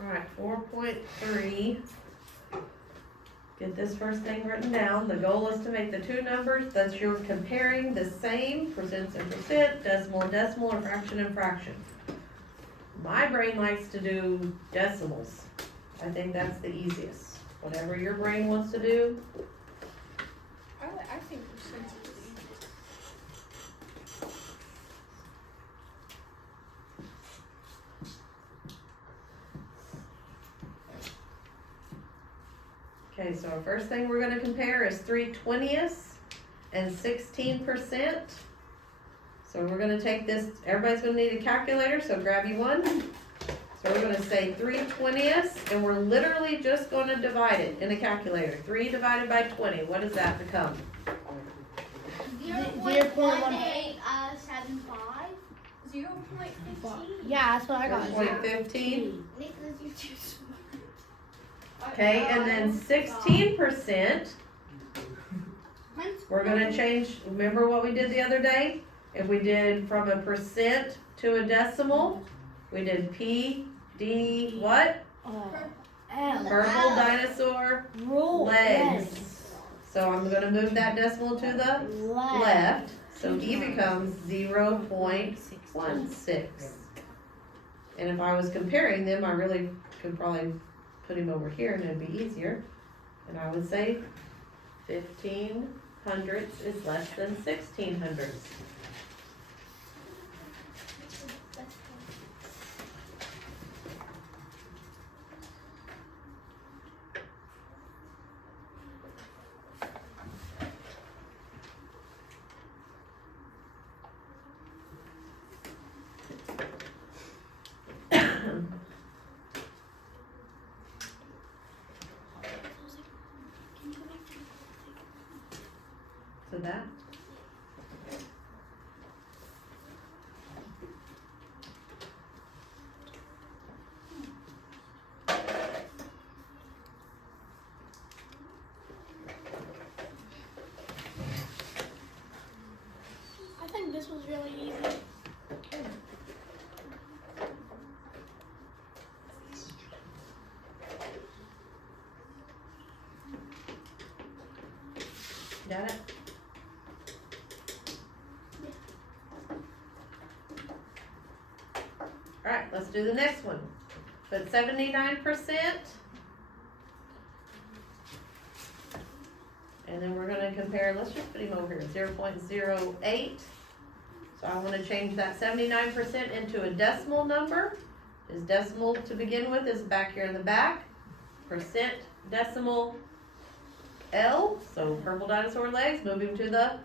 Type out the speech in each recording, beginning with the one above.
Alright, 4.3. Get this first thing written down. The goal is to make the two numbers that you're comparing the same, percents and percent, decimal and decimal, or fraction and fraction. My brain likes to do decimals. I think that's the easiest. Whatever your brain wants to do. I think percent is the easiest. Okay, so our first thing we're gonna compare is 3/20ths and 16%. So we're gonna take this, everybody's gonna need a calculator, so grab you one. So we're gonna say 3/20ths, and we're literally just gonna divide it in a calculator. 3 divided by 20, what does that become? 0.1875. 0.15. Yeah, that's what I got. 0.15. Nicholas, you're too smart. Okay, and then 16%, we're gonna change, remember what we did the other day? If we did from a percent to a decimal, we did P, D, what? Purple dinosaur legs. So I'm gonna move that decimal to the left, so he becomes 0.16. And if I was comparing them, I really could probably put him over here and it'd be easier. And I would say 1500ths is less than 1600ths. So that. I think this was really easy. Got it? Alright, let's do the next one. Put 79%. And then we're gonna compare, let's just put him over here, 0.08. So I wanna change that 79% into a decimal number. His decimal to begin with is back here in the back. Percent decimal L, so purple dinosaur legs, move him to the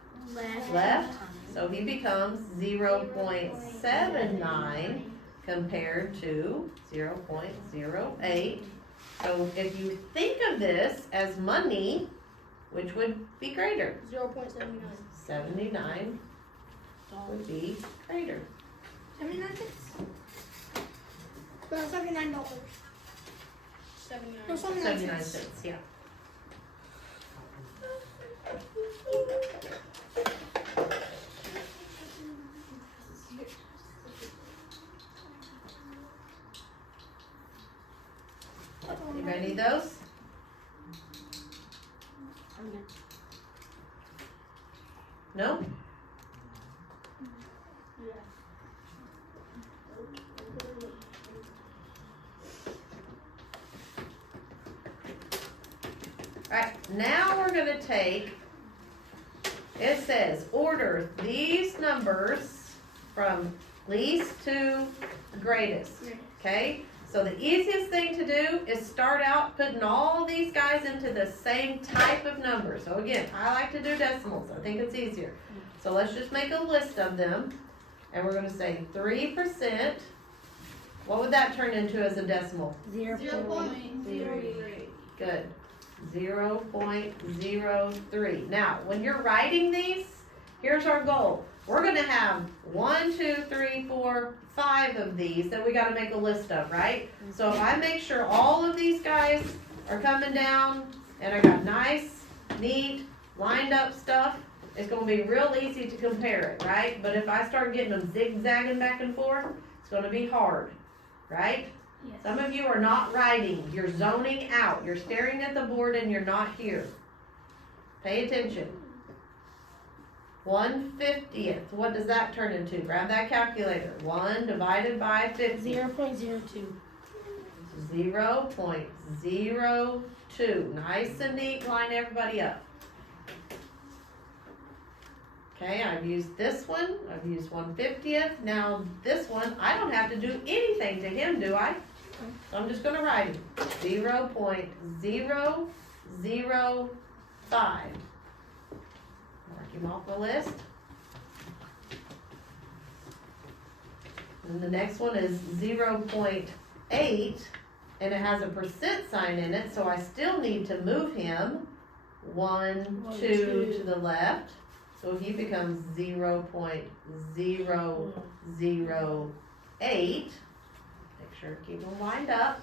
left. So he becomes 0.79 compared to 0.08. So if you think of this as money, which would be greater? 0.79. 79 would be greater. 79 cents? No, $79. 79. No, 79 cents, yeah. Anybody need those? No? Alright, now we're gonna take, it says order these numbers from least to greatest, okay? So the easiest thing to do is start out putting all these guys into the same type of number. So again, I like to do decimals, I think it's easier. So let's just make a list of them, and we're gonna say 3%. What would that turn into as a decimal? 0.03. Good. 0.03. Now, when you're writing these, here's our goal. We're gonna have 1, 2, 3, 4, 5 of these that we gotta make a list of, right? So if I make sure all of these guys are coming down and I got nice, neat, lined up stuff, it's gonna be real easy to compare it, right? But if I start getting them zigzagging back and forth, it's gonna be hard, right? Yes. Some of you are not writing, you're zoning out, you're staring at the board and you're not here. Pay attention. 1/50th, what does that turn into? Grab that calculator. 1 divided by 50. 0.02. 0.02. Nice and neat, line everybody up. Okay, I've used this one, I've used 1/50th, now this one, I don't have to do anything to him, do I? So I'm just gonna write him, 0.005. Mark him off the list. And the next one is 0.8, and it has a percent sign in it, so I still need to move him 1, 2 to the left. So he becomes 0.008. Make sure to keep them lined up.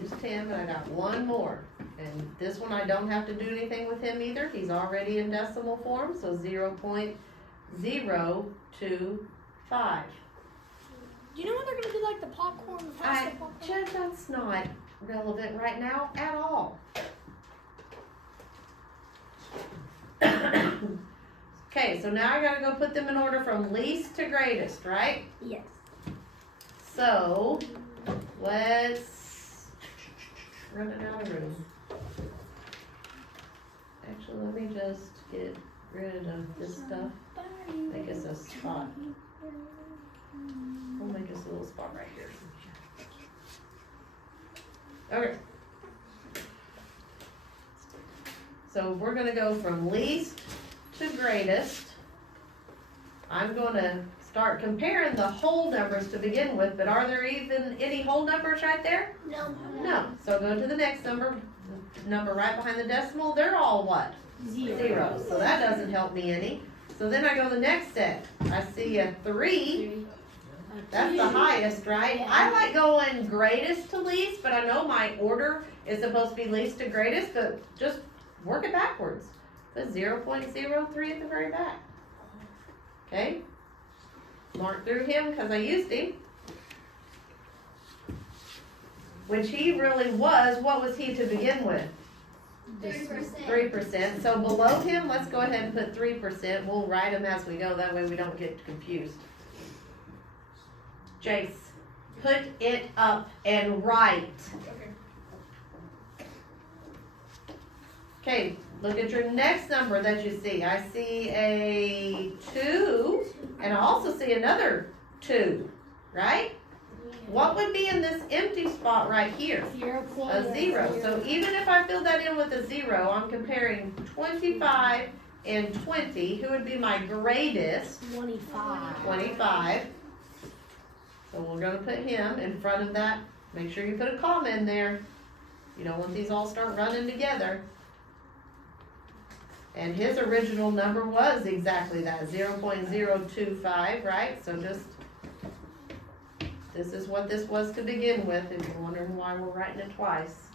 Used him, and I got one more. And this one I don't have to do anything with him either. He's already in decimal form, so 0.025. Do you know what they're gonna do, like the popcorn? Judge, that's not relevant right now at all. Okay, so now I gotta go put them in order from least to greatest, right? Yes. So, let's running out of room. Actually, let me just get rid of this stuff. Make us a spot. We'll make us a little spot right here. Okay. So we're gonna go from least to greatest. I'm gonna start comparing the whole numbers to begin with, but are there even any whole numbers right there? No. No. So go to the next number right behind the decimal, they're all what? Zero. So that doesn't help me any. So then I go the next set. I see a 3. That's the highest, right? I like going greatest to least, but I know my order is supposed to be least to greatest, but just work it backwards. Put 0.03 at the very back. Okay? Mark through him because I used him. Which he really was, what was he to begin with? 3%. So below him, let's go ahead and put 3%. We'll write them as we go, that way we don't get confused. Jace, put it up and write. Okay, look at your next number that you see. I see a 2, and I also see another 2, right? What would be in this empty spot right here? A 0. So even if I fill that in with a 0, I'm comparing 25 and 20. Who would be my greatest? 25. 25. So we're gonna put him in front of that. Make sure you put a comma in there. You don't want these all start running together. And his original number was exactly that, 0.025, right? So just, this is what this was to begin with, if you're wondering why we're writing it twice.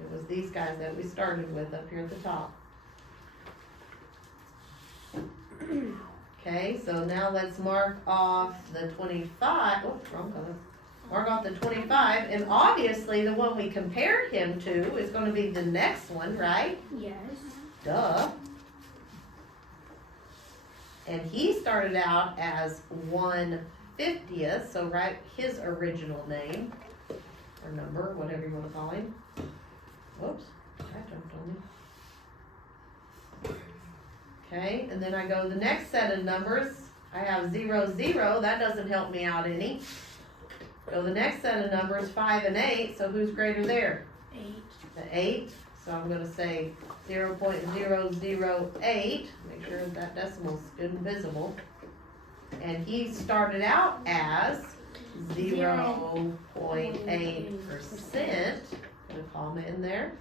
It was these guys that we started with up here at the top. Okay, so now let's mark off the 25, oh, wrong color. Mark off the 25, and obviously the one we compared him to is gonna be the next one, right? Yes. Duh. And he started out as 1/50th, so write his original name, or number, whatever you wanna call him. Whoops, that jumped on me. Okay, and then I go to the next set of numbers. I have 0, 0, that doesn't help me out any. Go the next set of numbers, 5 and 8, so who's greater there? 8. The 8, so I'm gonna say 0.008, make sure that decimal's good and visible. And he started out as 0.8%, put a comma in there.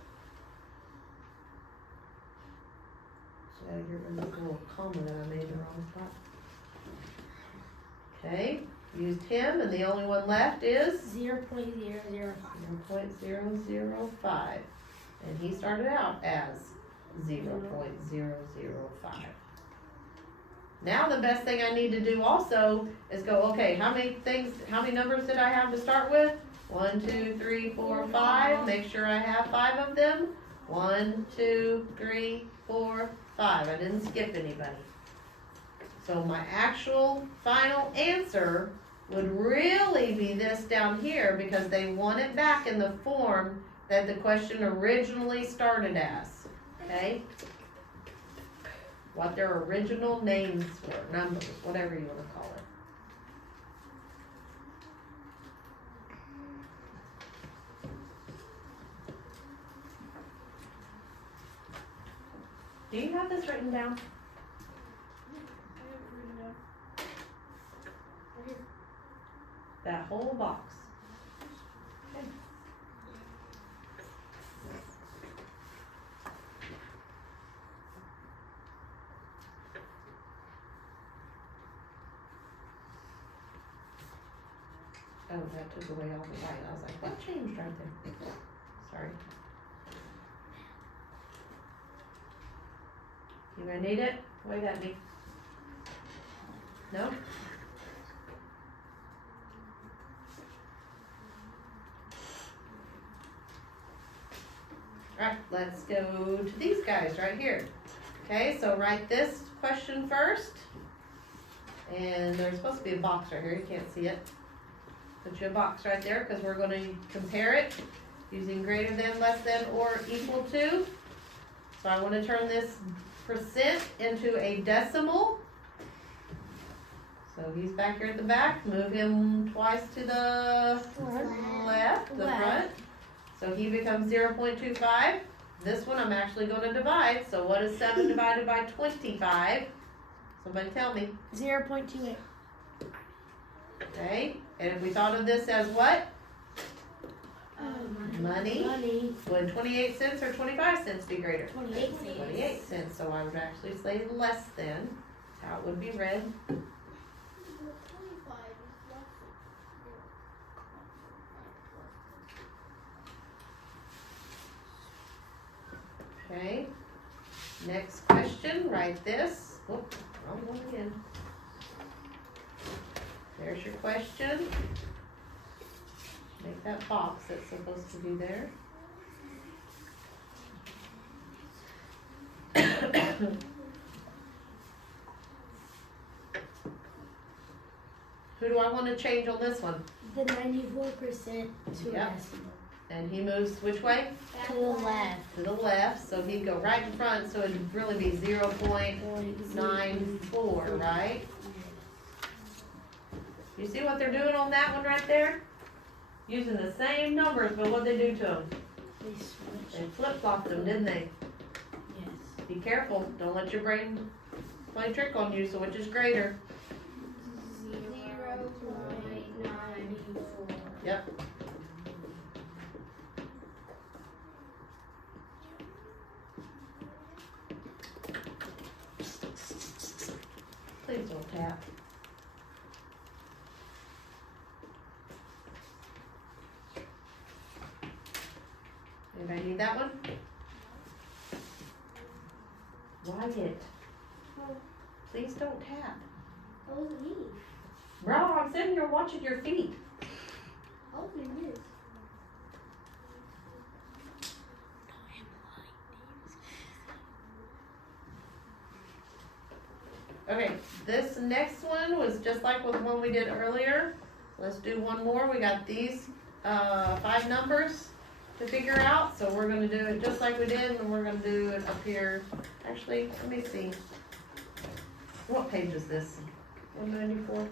So you're gonna put a little comma that I made in the wrong spot. Okay, used him, and the only one left is 0.005. 0.005, and he started out as 0.005. Now the best thing I need to do also is go, okay, how many numbers did I have to start with? 1, 2, 3, 4, 5. Make sure I have 5 of them. 1, 2, 3, 4, 5. I didn't skip anybody. So my actual final answer would really be this down here because they want it back in the form that the question originally started as. Okay? What their original names were, numbers, whatever you want to call it. Do you have this written down? That whole box. Okay. Oh, that took away all the white. I was like, what changed right there? Sorry. You gonna need it? Wave at me. No? Alright, let's go to these guys right here. Okay, so write this question first. And there's supposed to be a box right here, you can't see it. Put you a box right there because we're going to compare it using greater than, less than, or equal to. So I want to turn this percent into a decimal. So he's back here at the back. Move him twice to the left, the front. So he becomes 0.25. This one I'm actually going to divide. So what is 7 divided by 25? Somebody tell me. 0.28. Okay, and if we thought of this as what? Money. Money. Would 28 cents or 25 cents be greater? 28 cents. 28 cents, so I would actually say less than. How it would be read. Okay, next question, write this. Whoop, wrong one again. There's your question. Make that box that's supposed to be there. Who do I want to change on this one? The 94% to Yep. decimal. And he moves which way? To the left. To the left, so he'd go right in front, so it'd really be 0.94, right? You see what they're doing on that one right there? Using the same numbers, but what'd they do to them? They switch. They flip-flopped them, didn't they? Yes. Be careful, don't let your brain play a trick on you, so which is greater? 0.94. Yep. Please don't tap. Anybody need that one? Wyatt. Please don't tap. That wasn't me. Bro, I'm sitting here watching your feet. That wasn't me. Okay, this next one was just like with the one we did earlier. Let's do one more. We got these 5 numbers to figure out. So we're gonna do it just like we did, and we're gonna do it up here. Actually, let me see. What page is this? 194?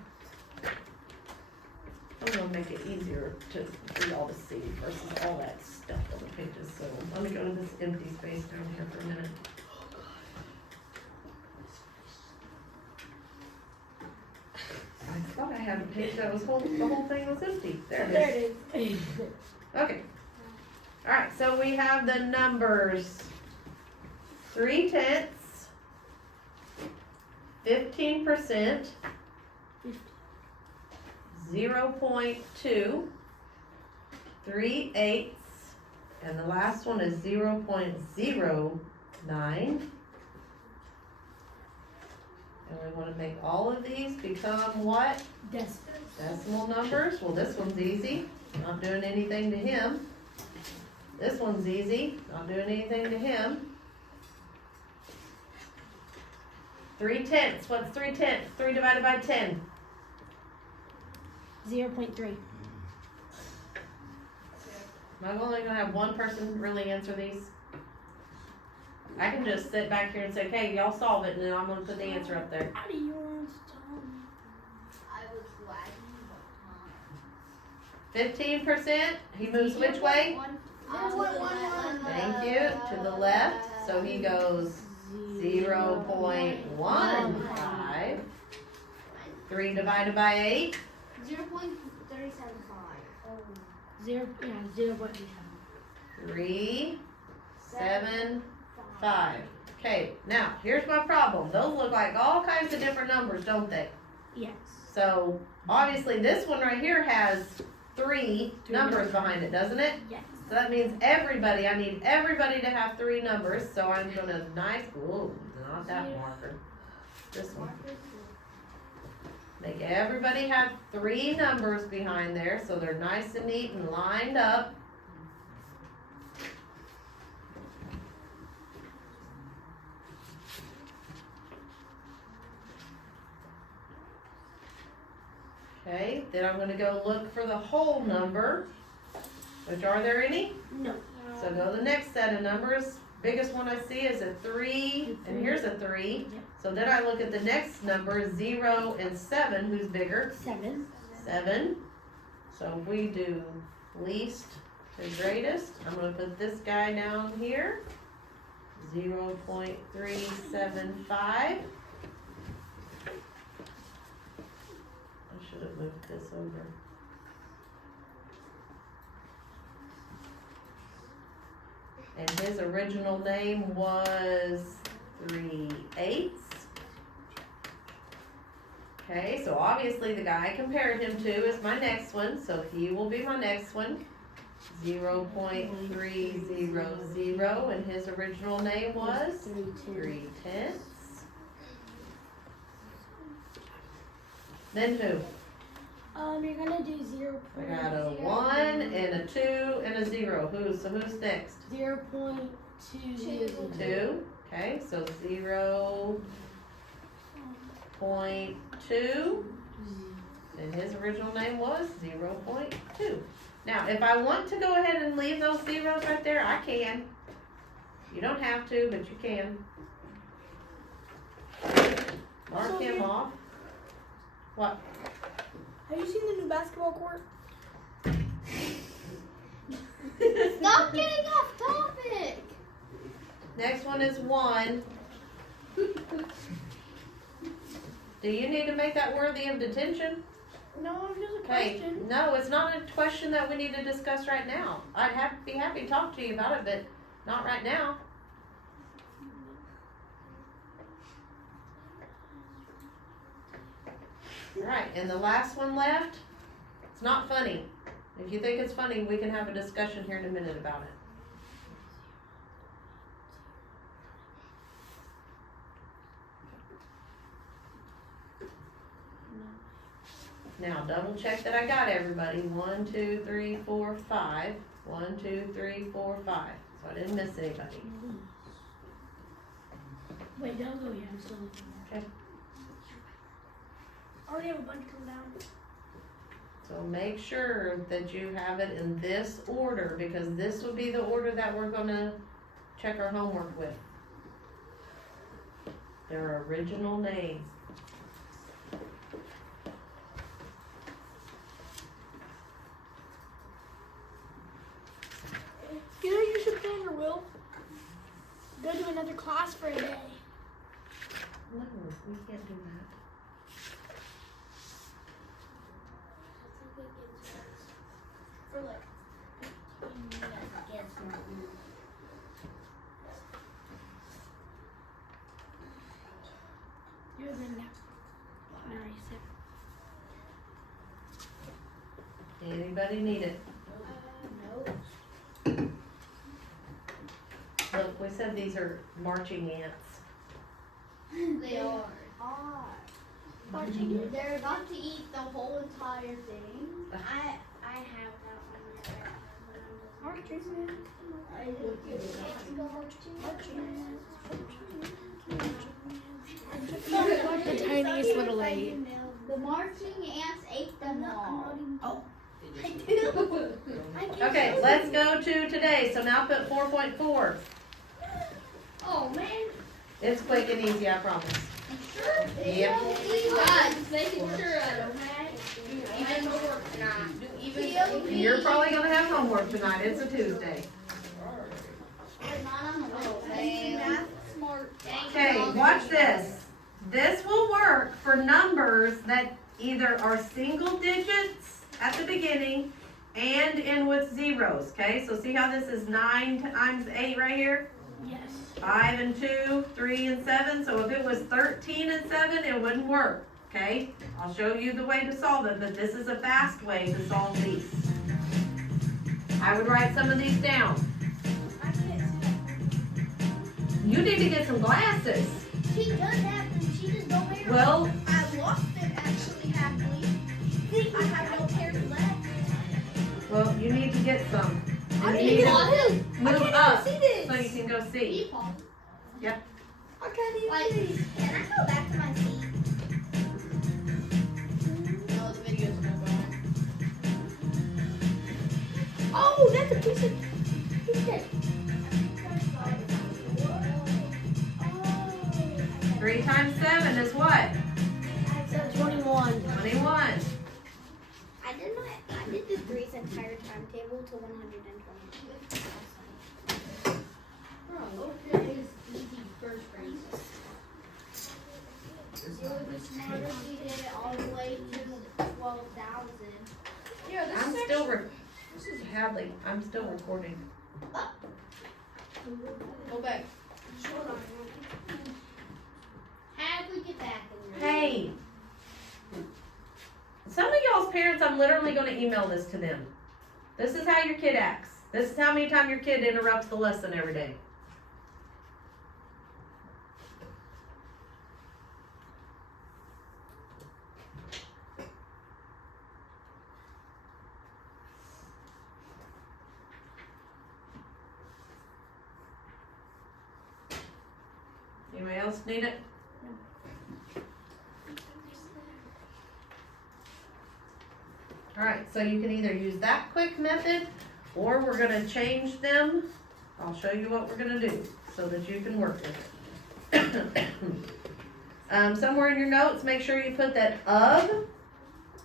I'm gonna make it easier for y'all to see versus all that stuff on the pages. So let me go to this empty space down here for a minute. I thought I had a page that was the whole thing was empty. There it is. There it is. Okay. Alright, so we have the numbers 3/10, 15%, 0.2, 3/8, and the last one is 0.09. And we wanna make all of these become what? Decimal numbers. Well, this one's easy, not doing anything to him. This one's easy, not doing anything to him. 3/10, what's 3/10? 3 divided by 10. 0.3. Am I only gonna have one person really answer these? I can just sit back here and say, okay, y'all solve it, and then I'm gonna put the answer up there. How do you want to tell me? I was lagging, but 15%, he moves which way? one. Thank you, to the left, so he goes 0.15. 3 divided by 8, 0.375. 0.37. 375. Okay, now, here's my problem. Those look like all kinds of different numbers, don't they? Yes. So, obviously, this one right here has 3 numbers behind it, doesn't it? Yes. So that means everybody, I need everybody to have 3 numbers, so I'm gonna ooh, not that marker. This one. Make everybody have 3 numbers behind there, so they're nice and neat and lined up. Okay, then I'm gonna go look for the whole number, which are there any? No. So go to the next set of numbers. Biggest one I see is a 3, and here's a 3. Yep. So then I look at the next number, 0 and 7. Who's bigger? 7. 7. So if we do least to greatest, I'm going to put this guy down here. 0.375. I should have moved this over. And his original name was 3/8. Okay, so obviously the guy I compared him to is my next one, so he will be my next one. 0.300, and his original name was 3/10. Then who? You're gonna do 0. I got a 1 and a 2 and a 0. So who's next? 0.2. 2. Okay, so 0.2. And his original name was 0.2. Now, if I want to go ahead and leave those zeros right there, I can. You don't have to, but you can. Mark him off. What? Have you seen the new basketball court? Stop getting off topic. Next one is 1. Do you need to make that worthy of detention? No, it's just a Okay, question. no, it's not a question that we need to discuss right now. I'd be happy to talk to you about it, but not right now. Alright, and the last one left, it's not funny. If you think it's funny, we can have a discussion here in a minute about it. Now, double check that I got everybody. 1, 2, 3, 4, 5. 1, 2, 3, 4, 5. So I didn't miss anybody. Wait, don't go yet. I'm still looking. Okay. I already have a bunch coming down. So make sure that you have it in this order, because this will be the order that we're gonna check our homework with. Their original name. You know you should plan your will? Go to another class for a day. No, we can't do that. For like, You're the next. Anybody need it? No. Look, we said these are marching ants. They are. are. Watching it. They're about to eat the whole entire thing. I have that one there. Marching. The tiniest little egg. The marching ants ate them all. Oh. I do. Okay, let's go to today. So now put 4.4. Oh man. It's quick and easy, I promise. Yep. Guys, making sure I don't Even homework tonight. Do even. You're probably gonna have homework tonight. It's a Tuesday. not on the roll. Math smart. Okay, watch this. This will work for numbers that either are single digits at the beginning and end with zeros, okay? So see how this is 9 times 8 right here? Yes. 5 and 2, 3 and 7. So if it was 13 and 7, it wouldn't work, okay? I'll show you the way to solve it, but this is a fast way to solve these. I would write some of these down. You need to get some glasses. She does have them. She just don't wear them. Well, I lost them actually happily. I have no pairs left. well, you need to get some. I And you need to move can't up even see this. so you can go see. Yep. I can't even see these. Can I go back to my seat? No, the video's not going. Oh, that's a piece of cake. 3 times 7 is what? So 21. 21. I did the three's entire timetable to 120. Okay, it's easy first grade. It would be smarter if we did it all the way to 12,000. Yeah, this I'm is still, Hadley, I'm still recording. Go back. How did we get back in there? Hey. Some of y'all's parents, I'm literally gonna email this to them. This is how your kid acts. This is how many times your kid interrupts the lesson every day. Anybody else need it? Alright, so you can either use that quick method, or we're gonna change them. I'll show you what we're gonna do, so that you can work with it. Somewhere in your notes, make sure you put that of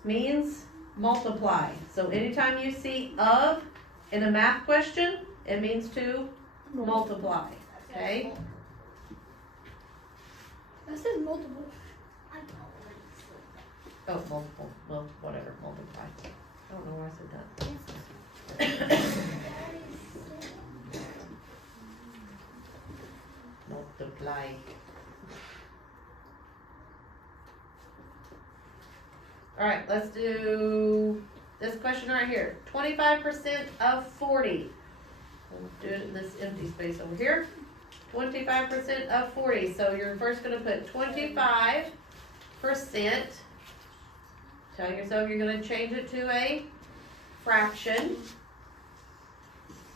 means multiply. So anytime you see of in a math question, it means to multiply, okay? That says multiple. Oh, multiple, well, whatever, multiply. I don't know why I said that. Multiply. Alright, let's do this question right here. 25% of 40. We'll do it in this empty space over here. 25% of 40. So you're first gonna put 25%. Tell yourself you're gonna change it to a fraction.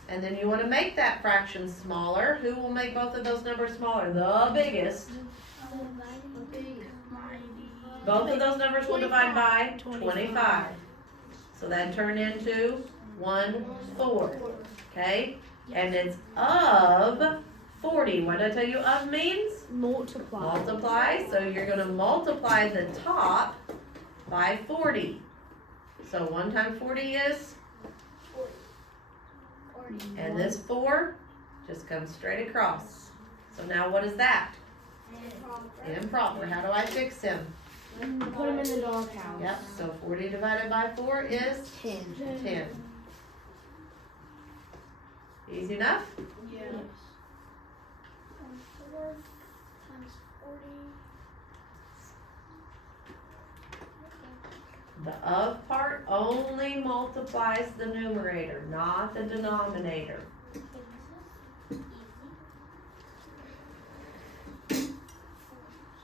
And then you wanna make that fraction smaller. Who will make both of those numbers smaller? The biggest. Both of those numbers will divide by 25. So that turned into 1/4, okay? And it's of 40. What did I tell you of means? Multiply. Multiply, so you're gonna multiply the top by 40. So 1 times 40 is, and this 4 just comes straight across. So now what is that? Improper. How do I fix him? Put them in the doghouse. Yep, so 40 divided by 4 is 10. Easy enough? Yeah. 4 times 40. The of part only multiplies the numerator, not the denominator. So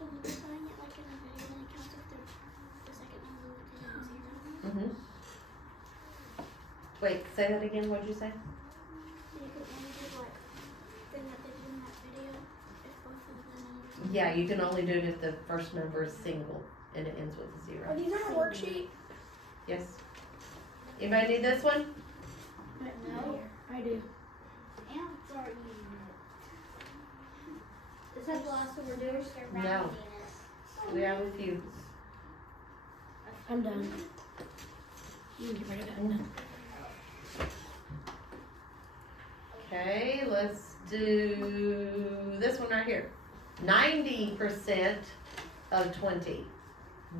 multiplying it like Mhm. Wait, say that again, what'd you say? You could only do like thing that they did in that video if both of the numbers. Yeah, you can only do it if the first number is single and it ends with a Are zero. these on a worksheet? Yes. Anybody need this one? No. I do. Ants are eating Is that the last one we're doing? it. No. We have a few. I'm done. You can get rid of it. I'm done. Okay, let's do this one right here. 90% of 20.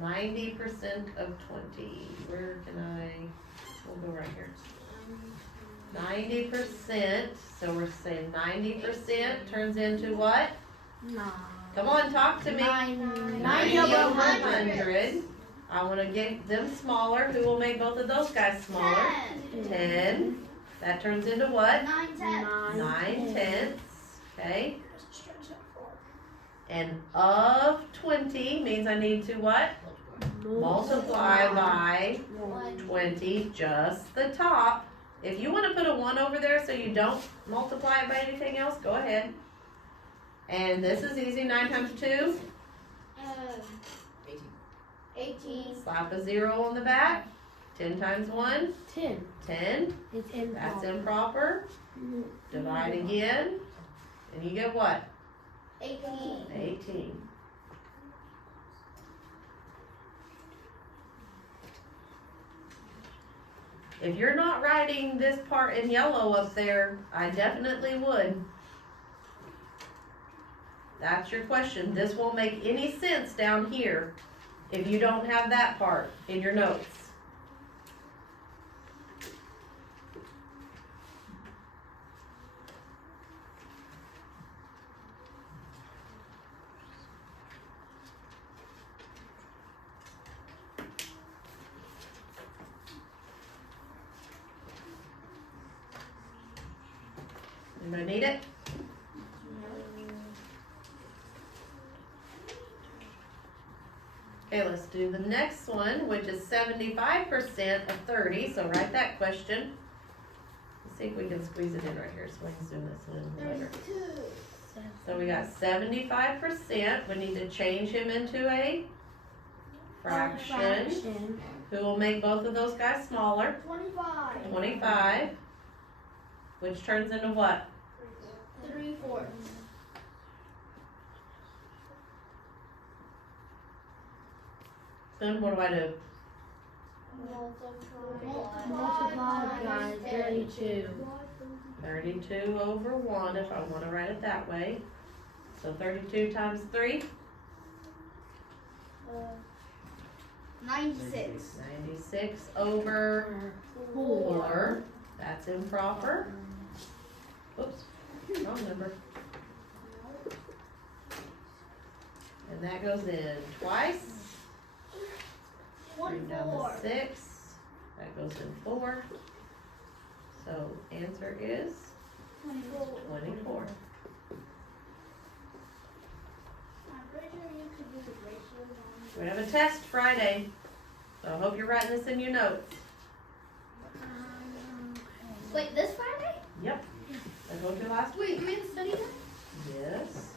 90% of 20. Where can we'll go right here. 90%, so we're saying 90% turns into what? Come on, talk to me. 90 over 100. I want to get them smaller. Who will make both of those guys smaller? 10. That turns into what? 9/10. Okay. And of 20 means I need to what? Multiply by 20, just the top. If you want to put a 1 over there so you don't multiply it by anything else, go ahead. And this is easy, 9 times 2. 18. Slap a 0 on the back. 10 times 1, 10. 10. It's improper. That's improper. Divide again. And you get what? 18. 18. If you're not writing this part in yellow up there, I definitely would. That's your question. This won't make any sense down here if you don't have that part in your notes. Anybody need it? Okay, let's do the next one, which is 75% of 30. So write that question. Let's see if we can squeeze it in right here so we can zoom this in later. So we got 75%. We need to change him into a fraction. Who will make both of those guys smaller? 25. 25. Which turns into what? 3/4. Then what do I do? Multiply by 32. 32 over 1 if I want to write it that way. So 32 times 3? 96. 96 over 4. That's improper. Oops, wrong number. And that goes in twice. 3 down to 6. That goes in 4. So answer is 24. We have a test Friday, so I hope you're writing this in your notes. Wait, this Friday? Yep. I told you last week. Wait, we have to study that? Yes,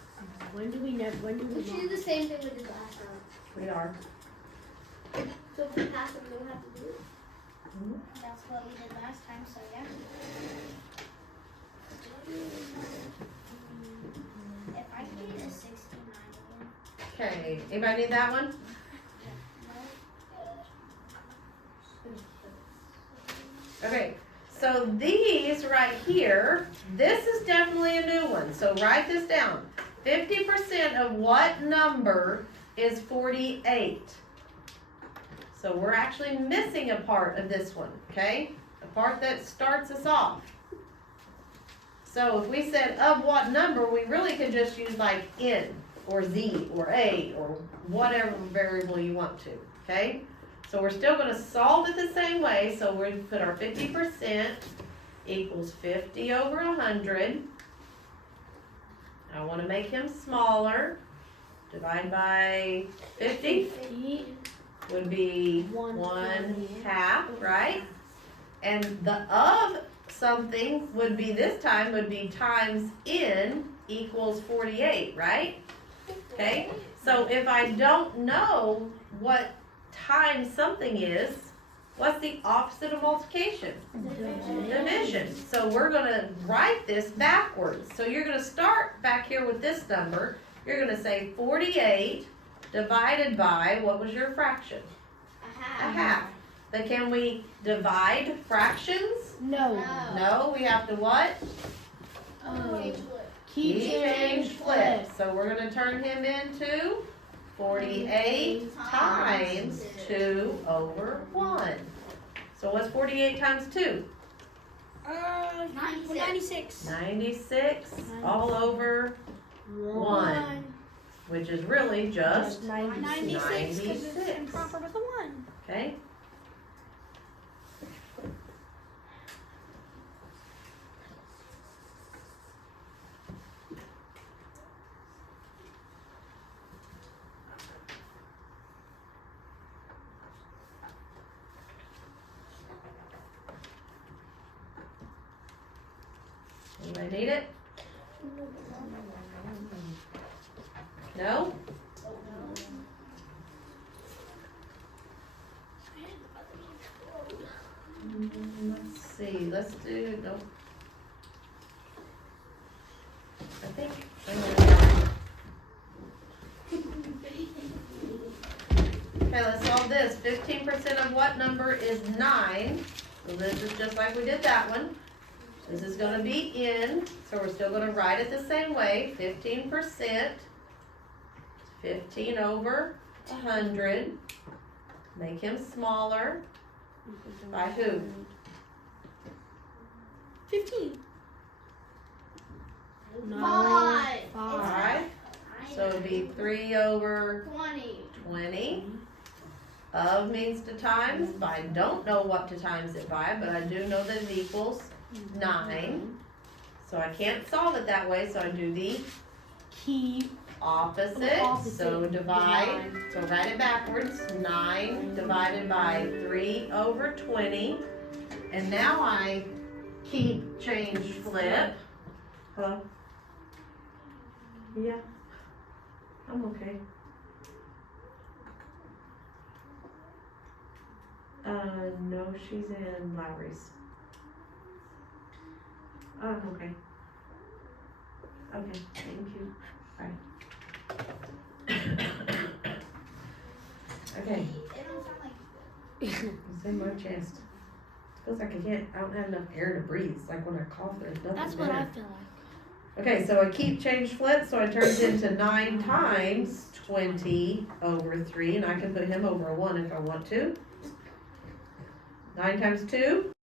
When do we know? When do we We should do not? the same thing we did last time. we are. So if we pass it, we don't have to do it. Mhm. That's what we did last time, so yeah. If I could get a 69 again. Okay, anybody need that one? Okay, so these right here, this is definitely a new one, so write this down. 50% of what number is 48? So we're actually missing a part of this one, okay? The part that starts us off. So if we said of what number, we really could just use like N or Z or A or whatever variable you want to, okay? So we're still gonna solve it the same way. So we're gonna put our 50% equals 50 over 100. I wanna make him smaller. Divide by 50. would be 1/2, right? And the of something would be, this time would be times n equals 48, right? Okay, so if I don't know what times something is, what's the opposite of multiplication? Division. So we're gonna write this backwards. So you're gonna start back here with this number. You're gonna say 48 divided by, what was your fraction? A half. But can we divide fractions? No. No, we have to what? Key change flip. So we're gonna turn him into 48 times 2 over 1. So what's 48 times 2? 96. 96 all over 1, which is really just 96 because it's 96. improper with a 1. Okay? Anybody need it? No? Let's see, let's do, nope. I think I'm gonna. Okay, let's solve this. 15% of what number is 9? So this is just like we did that one. This is gonna be in, so we're still gonna write it the same way. 15%, 15 over 100. Make him smaller. By who? 15. 5. So it'd be 3 over 20. Of means to times, but I don't know what to times it by, but I do know that it equals 9. So I can't solve it that way, so I do the Key. opposite. Opposite. So divide, so write it backwards. 9 divided by 3 over 20. And now I keep, change, flip. Huh? Yeah. I'm okay. No, she's in Lowry's. Oh, okay. Okay, thank you. Bye. Okay, it's in my chest. Feels like I don't have enough air to breathe. It's like when I cough, there's nothing That's there. what I feel like. Okay, so I keep, change, flip, so I turn it into 9 times 20 over 3, and I can put him over a 1 if I want to. 9 times 2?